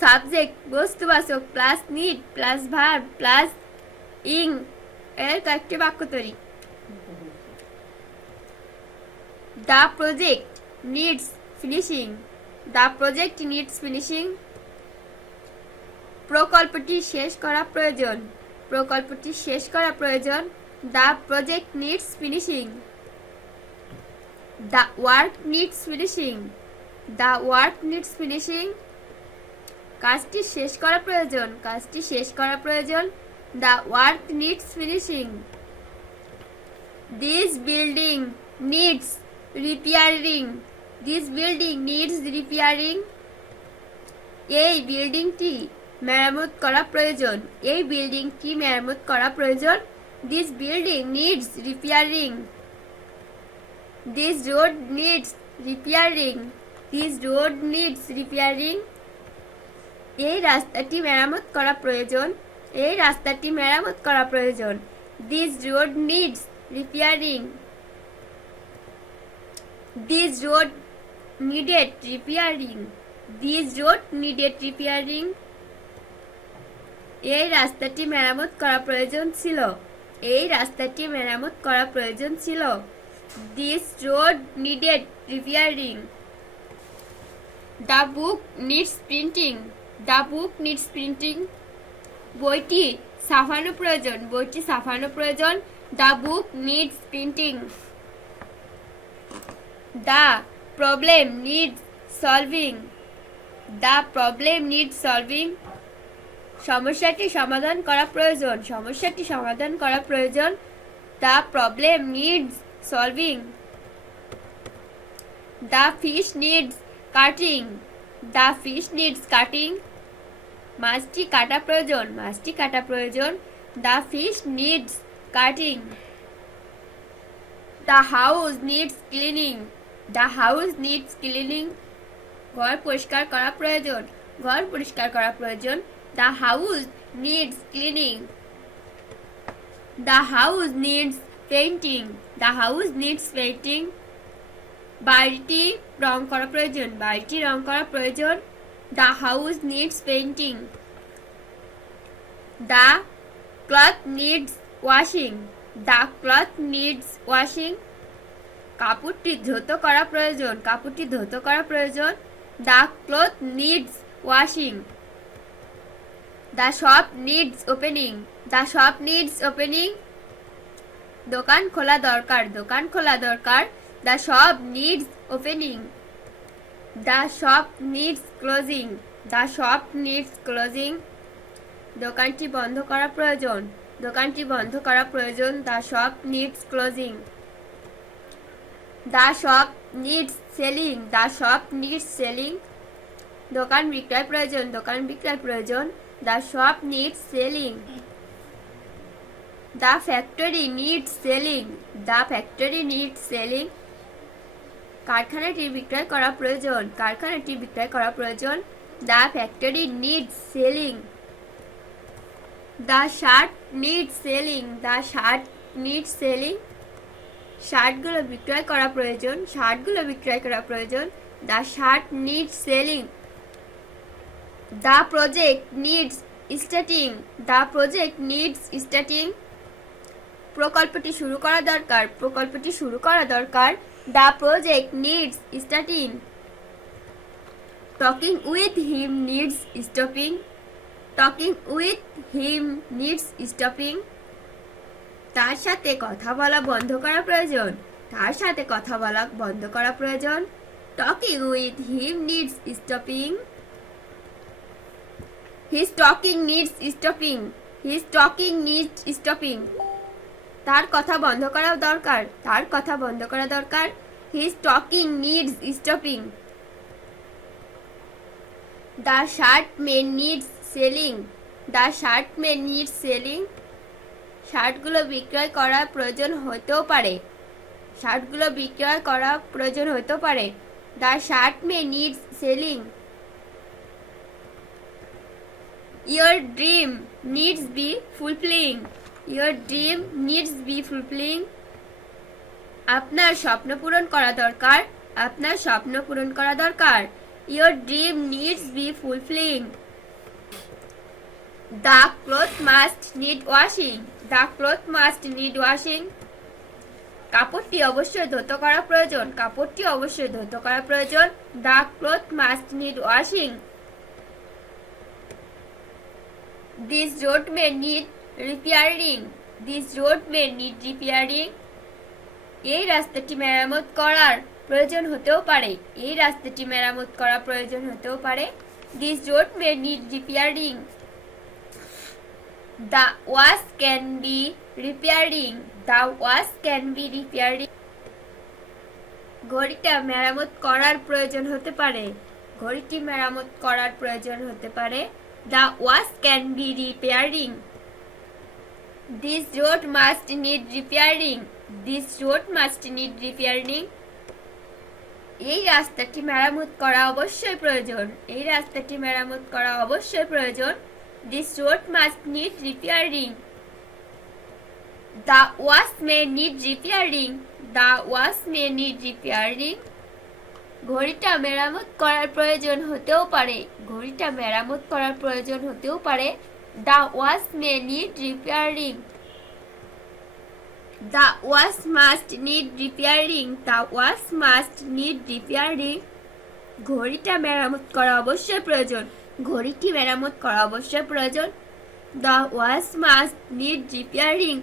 Subject বস্তুবাচক plus need plus verb plus ing এর কয়েকটি বাক্য তৈরি। The project needs finishing. The project needs finishing. প্রকল্পটি শেষ করা প্রয়োজন। প্রকল্পটি শেষ করা প্রয়োজন। The project needs finishing. The work needs finishing. The work needs finishing. কাজটি শেষ করা প্রয়োজন। কাজটি শেষ করা প্রয়োজন। The work needs finishing. This building needs repairing. This building needs repairing. এই বিল্ডিংটি মেরামত করা প্রয়োজন। এই বিল্ডিংটি মেরামত করা প্রয়োজন। This building needs repairing. This road needs repairing. This road needs repairing. এই রাস্তাটি মেরামত করা প্রয়োজন। এই রাস্তাটি মেরামত করা প্রয়োজন। This road needs repairing. This road needed repairing. This road needed repairing. এই রাস্তাটি মেরামত করা প্রয়োজন ছিল। এই রাস্তাটি মেরামত করা প্রয়োজন ছিল। This road needed repairing. The book needs printing. The book needs printing. বইটি ছাপানো প্রয়োজন। বইটি ছাপানো প্রয়োজন। The book needs printing. The problem needs solving. The problem needs solving. সমস্যাটি সমাধান করা প্রয়োজন। সমস্যাটি সমাধান করা প্রয়োজন। The problem needs solving. The fish needs cutting. The fish needs cutting. মাছটি কাটা প্রয়োজন। মাছটি কাটা প্রয়োজন। The fish needs cutting. The house needs cleaning. The house needs cleaning. ঘর পরিষ্কার করা প্রয়োজন। ঘর পরিষ্কার করা প্রয়োজন। The house needs cleaning. The house needs painting. The house needs painting. বাড়িটি রং করা প্রয়োজন। বাড়িটি রং করা প্রয়োজন। The house needs painting. The cloth needs washing. The cloth needs washing. কাপড়টি ধৌত করা প্রয়োজন। কাপড়টি ধৌত করা প্রয়োজন। The cloth needs washing. The shop needs opening. The shop needs opening. দোকান খোলা দরকার। দোকান খোলা দরকার। The shop needs opening. The shop needs closing. The shop needs closing. দোকানটি বন্ধ করা প্রয়োজন। দোকানটি বন্ধ করা প্রয়োজন। The shop needs closing. The shop needs selling. The shop needs selling. দোকান বিক্রয় প্রয়োজন। দোকান বিক্রয় প্রয়োজন। The shop needs selling. The factory needs selling. The factory needs selling. কারখানাটি বিক্রয় করা প্রয়োজন। কারখানাটি বিক্রয় করা প্রয়োজন। The factory needs selling. The shirt needs selling. The shirt needs selling. শার্টগুলো বিক্রয় করা প্রয়োজন। শার্টগুলো বিক্রয় করা প্রয়োজন। The shirt needs selling. The project needs starting. The project needs starting. প্রকল্পটি শুরু করা দরকার। প্রকল্পটি শুরু করা দরকার। The project needs starting. Talking with him needs stopping. Talking with him needs stopping. তার সাথে কথা বলা বন্ধ করা প্রয়োজন। তার সাথে কথা বলা বন্ধ করা প্রয়োজন। Talking with him needs stopping. His talking needs stopping. His talking needs stopping. তার কথা বন্ধ করা দরকার। তার কথা বন্ধ করা দরকার। His talking needs stopping. The shirt man needs selling. The shirt man needs selling. শার্টগুলো বিক্রয় করা প্রয়োজন হতেও পারে। শার্টগুলো বিক্রয় করা প্রয়োজন হতেও পারে। The shirt man needs selling. Your dream needs be fulfilling. Your dream needs be fulfilling. আপনার স্বপ্ন পূরণ করা দরকার। আপনার স্বপ্ন পূরণ করা দরকার। Your dream needs be fulfilling. The clothes must need washing. The clothes must need washing. কাপড়টি অবশ্যই ধৌত করা প্রয়োজন। কাপড়টি অবশ্যই ধৌত করা প্রয়োজন। The clothes must need washing. This road may need repairing. This road may need repairing. এই রাস্তাটি মেরামত করার প্রয়োজন হতেও পারে। এই রাস্তাটি মেরামত করা প্রয়োজন হতেও পারে। This road may need repairing. The wash can be repairing. The wash can be repairing. ঘড়িটা মেরামত করার প্রয়োজন হতে পারে। ঘড়িটি মেরামত করার প্রয়োজন হতে পারে। The wash can be repairing. This road must need repairing. This road must need repairing. এই রাস্তাটি মেরামত করা অবশ্যই প্রয়োজন। এই রাস্তাটি মেরামত করা অবশ্যই প্রয়োজন। This road must need repairing. The wash may need repairing. The wash may need repairing. ঘড়িটা মেরামত করার প্রয়োজন হতেও পারে। ঘড়িটা মেরামত করার প্রয়োজন হতেও পারে। The wash may need repairing. The wash must need repairing. The wash must need repairing. ঘড়িটা মেরামত করা অবশ্যই প্রয়োজন। ঘড়িটি মেরামত করা অবশ্যই প্রয়োজন। The wash must need repairing.